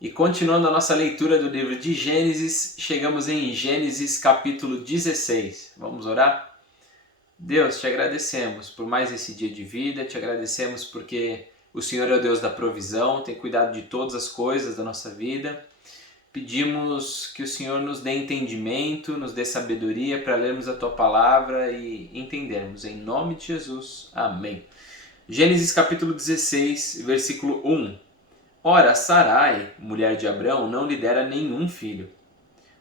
E continuando a nossa leitura do livro de Gênesis, chegamos em Gênesis capítulo 16. Vamos orar? Deus, te agradecemos por mais esse dia de vida, te agradecemos porque o Senhor é o Deus da provisão, tem cuidado de todas as coisas da nossa vida. Pedimos que o Senhor nos dê entendimento, nos dê sabedoria para lermos a Tua Palavra e entendermos. Em nome de Jesus. Amém. Gênesis capítulo 16, versículo 1. Ora, Sarai, mulher de Abrão, não lhe dera nenhum filho.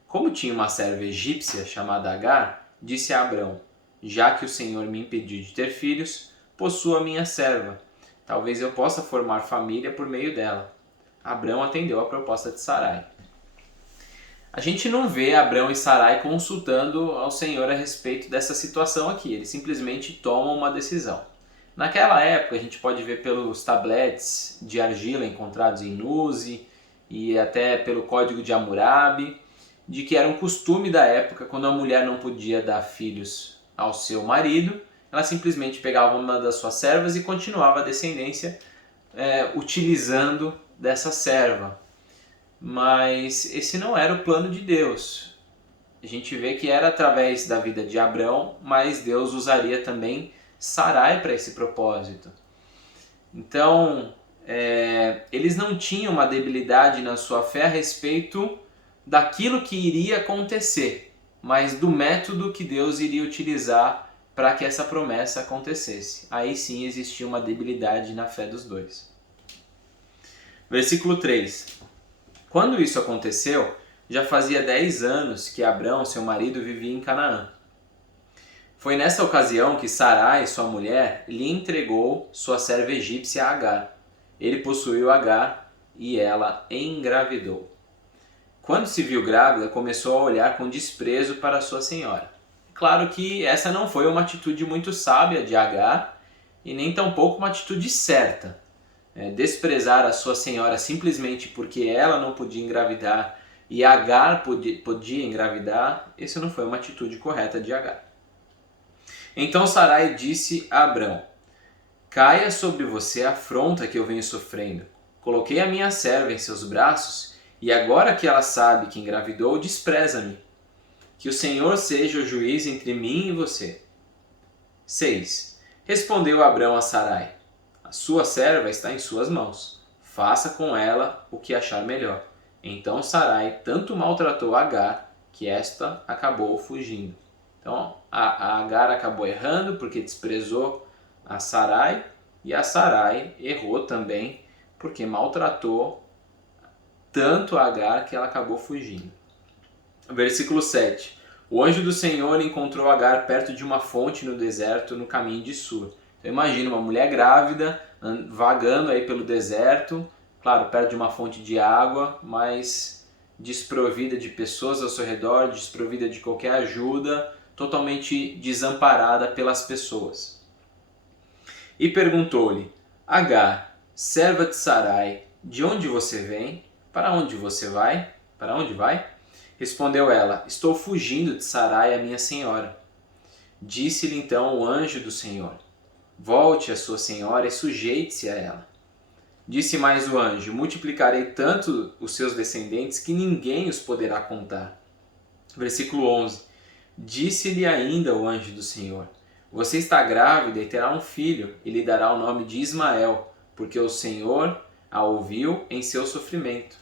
Como tinha uma serva egípcia chamada Agar, disse a Abrão: já que o Senhor me impediu de ter filhos, possua minha serva. Talvez eu possa formar família por meio dela. Abrão atendeu a proposta de Sarai. A gente não vê Abrão e Sarai consultando ao Senhor a respeito dessa situação aqui. Eles simplesmente tomam uma decisão. Naquela época, a gente pode ver pelos tabletes de argila encontrados em Nuzi e até pelo código de Hammurabi, de que era um costume da época, quando a mulher não podia dar filhos ao seu marido, ela simplesmente pegava uma das suas servas e continuava a descendência utilizando dessa serva. Mas esse não era o plano de Deus. A gente vê que era através da vida de Abrão, mas Deus usaria também Sarai para esse propósito. Então, eles não tinham uma debilidade na sua fé a respeito daquilo que iria acontecer, mas do método que Deus iria utilizar para que essa promessa acontecesse. Aí sim existia uma debilidade na fé dos dois. Versículo 3. Quando isso aconteceu, já fazia 10 anos que Abrão, seu marido, vivia em Canaã. Foi nessa ocasião que Sarai, sua mulher, lhe entregou sua serva egípcia Agar. Ele possuiu Agar e ela engravidou. Quando se viu grávida, começou a olhar com desprezo para sua senhora. Claro que essa não foi uma atitude muito sábia de Agar e nem tampouco uma atitude certa. Desprezar a sua senhora simplesmente porque ela não podia engravidar e Agar podia engravidar, isso não foi uma atitude correta de Agar. Então Sarai disse a Abrão: caia sobre você a afronta que eu venho sofrendo. Coloquei a minha serva em seus braços e agora que ela sabe que engravidou, despreza-me. Que o Senhor seja o juiz entre mim e você. 6. Respondeu Abrão a Sarai: a sua serva está em suas mãos. Faça com ela o que achar melhor. Então Sarai tanto maltratou Agar que esta acabou fugindo. Então a Agar acabou errando porque desprezou a Sarai e a Sarai errou também porque maltratou tanto a Agar que ela acabou fugindo. Versículo 7. O anjo do Senhor encontrou Agar perto de uma fonte no deserto no caminho de Sur. Então imagina uma mulher grávida vagando aí pelo deserto, claro, perto de uma fonte de água, mas desprovida de pessoas ao seu redor, desprovida de qualquer ajuda, totalmente desamparada pelas pessoas. E perguntou-lhe: Agar, serva de Sarai, de onde você vem? Para onde você vai? Para onde vai? Respondeu ela: estou fugindo de Sarai, a minha senhora. Disse-lhe então o anjo do Senhor: volte a sua senhora e sujeite-se a ela. Disse mais o anjo: multiplicarei tanto os seus descendentes que ninguém os poderá contar. Versículo 11. Disse-lhe ainda o anjo do Senhor: você está grávida e terá um filho, e lhe dará o nome de Ismael, porque o Senhor a ouviu em seu sofrimento.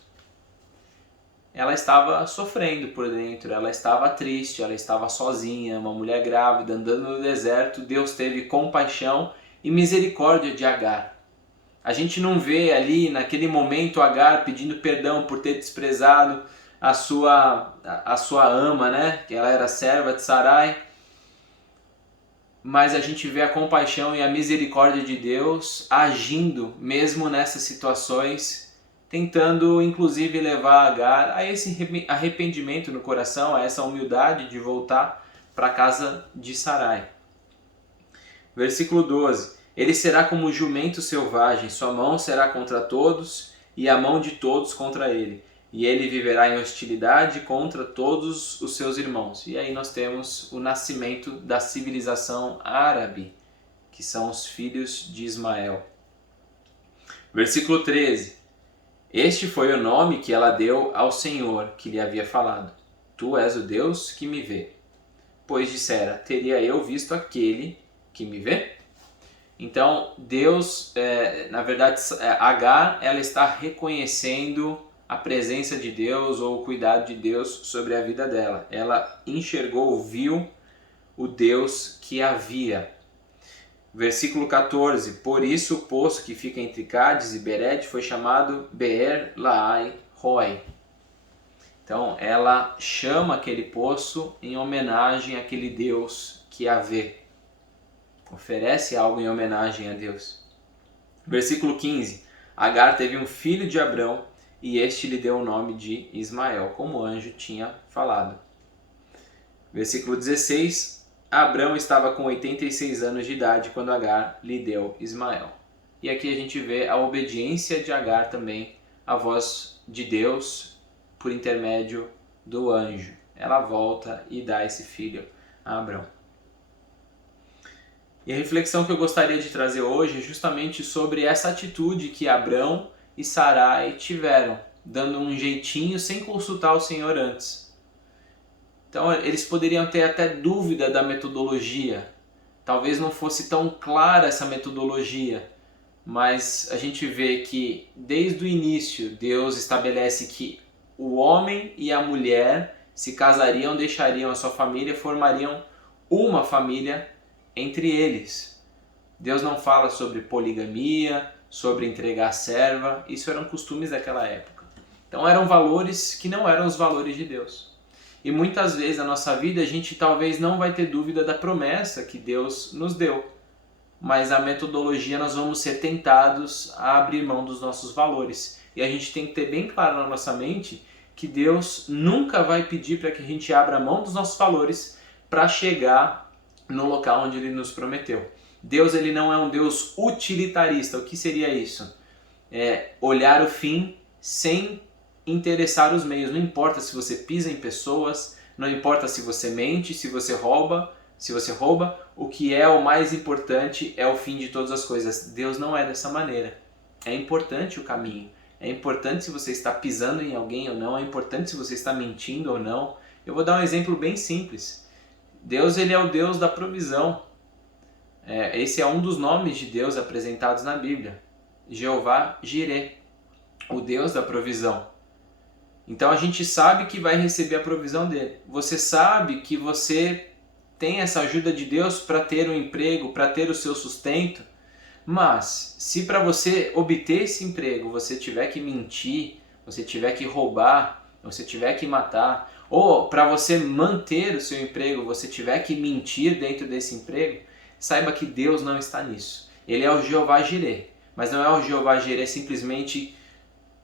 Ela estava sofrendo por dentro, ela estava triste, ela estava sozinha, uma mulher grávida, andando no deserto. Deus teve compaixão e misericórdia de Agar. A gente não vê ali, naquele momento, Agar pedindo perdão por ter desprezado a sua ama, né? Que ela era serva de Sarai. Mas a gente vê a compaixão e a misericórdia de Deus agindo mesmo nessas situações, tentando inclusive levar Agar a esse arrependimento no coração, a essa humildade de voltar para a casa de Sarai. Versículo 12. Ele será como jumento selvagem, sua mão será contra todos e a mão de todos contra ele. E ele viverá em hostilidade contra todos os seus irmãos. E aí nós temos o nascimento da civilização árabe, que são os filhos de Ismael. Versículo 13. Este foi o nome que ela deu ao Senhor que lhe havia falado: Tu és o Deus que me vê. Pois dissera: Teria eu visto aquele que me vê? Então, Deus, na verdade, Agar, ela está reconhecendo a presença de Deus ou o cuidado de Deus sobre a vida dela. Ela enxergou, viu o Deus que havia. Versículo 14: Por isso o poço que fica entre Cádiz e Bered foi chamado Beer Lahai Roi. Então, ela chama aquele poço em homenagem àquele Deus que a vê. Oferece algo em homenagem a Deus. Versículo 15. Agar teve um filho de Abrão e este lhe deu o nome de Ismael, como o anjo tinha falado. Versículo 16. Abrão estava com 86 anos de idade quando Agar lhe deu Ismael. E aqui a gente vê a obediência de Agar também à voz de Deus por intermédio do anjo. Ela volta e dá esse filho a Abrão. E a reflexão que eu gostaria de trazer hoje é justamente sobre essa atitude que Abrão e Sarai tiveram, dando um jeitinho sem consultar o Senhor antes. Então eles poderiam ter até dúvida da metodologia, talvez não fosse tão clara essa metodologia, mas a gente vê que desde o início Deus estabelece que o homem e a mulher se casariam, deixariam a sua família, formariam uma família entre eles. Deus não fala sobre poligamia, sobre entregar a serva, isso eram costumes daquela época. Então eram valores que não eram os valores de Deus. E muitas vezes na nossa vida a gente talvez não vai ter dúvida da promessa que Deus nos deu, mas a metodologia nós vamos ser tentados a abrir mão dos nossos valores. E a gente tem que ter bem claro na nossa mente que Deus nunca vai pedir para que a gente abra mão dos nossos valores para chegar no local onde Ele nos prometeu. Deus, ele não é um Deus utilitarista. O que seria isso? É olhar o fim sem interessar os meios. Não importa se você pisa em pessoas, não importa se você mente, se você rouba, o que é o mais importante é o fim de todas as coisas. Deus não é dessa maneira. É importante o caminho. É importante se você está pisando em alguém ou não, é importante se você está mentindo ou não. Eu vou dar um exemplo bem simples. Deus, ele é o Deus da provisão. Esse é um dos nomes de Deus apresentados na Bíblia. Jeová Jireh, o Deus da provisão. Então a gente sabe que vai receber a provisão dele. Você sabe que você tem essa ajuda de Deus para ter um emprego, para ter o seu sustento. Mas se para você obter esse emprego você tiver que mentir, você tiver que roubar, você tiver que matar, ou para você manter o seu emprego você tiver que mentir dentro desse emprego, saiba que Deus não está nisso. Ele é o Jeová Jireh, mas não é o Jeová Jireh simplesmente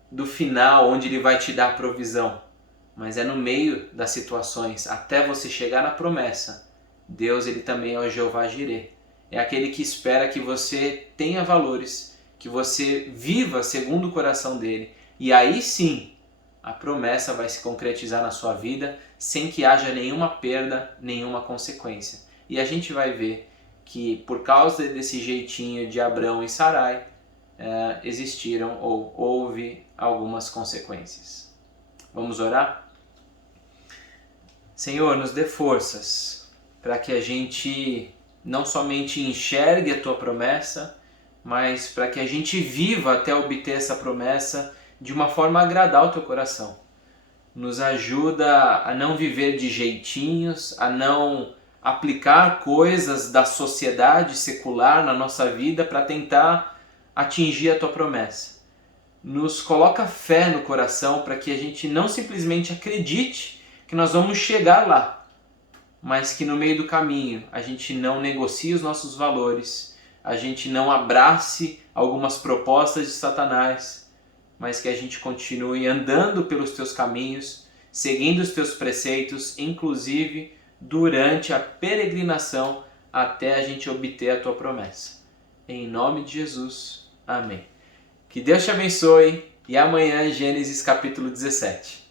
do final, onde Ele vai te dar provisão, mas é no meio das situações, até você chegar na promessa. Deus, ele também é o Jeová Jireh. É aquele que espera que você tenha valores, que você viva segundo o coração dele, e aí sim a promessa vai se concretizar na sua vida sem que haja nenhuma perda, nenhuma consequência. E a gente vai ver que por causa desse jeitinho de Abrão e Sarai, existiram ou houve algumas consequências. Vamos orar? Senhor, nos dê forças para que a gente não somente enxergue a Tua promessa, mas para que a gente viva até obter essa promessa de uma forma a agradar o Teu coração. Nos ajuda a não viver de jeitinhos, a não aplicar coisas da sociedade secular na nossa vida para tentar atingir a Tua promessa. Nos coloca fé no coração para que a gente não simplesmente acredite que nós vamos chegar lá, mas que no meio do caminho a gente não negocie os nossos valores, a gente não abrace algumas propostas de Satanás, mas que a gente continue andando pelos Teus caminhos, seguindo os Teus preceitos, inclusive durante a peregrinação até a gente obter a Tua promessa. Em nome de Jesus, amém. Que Deus te abençoe e amanhã Gênesis capítulo 17.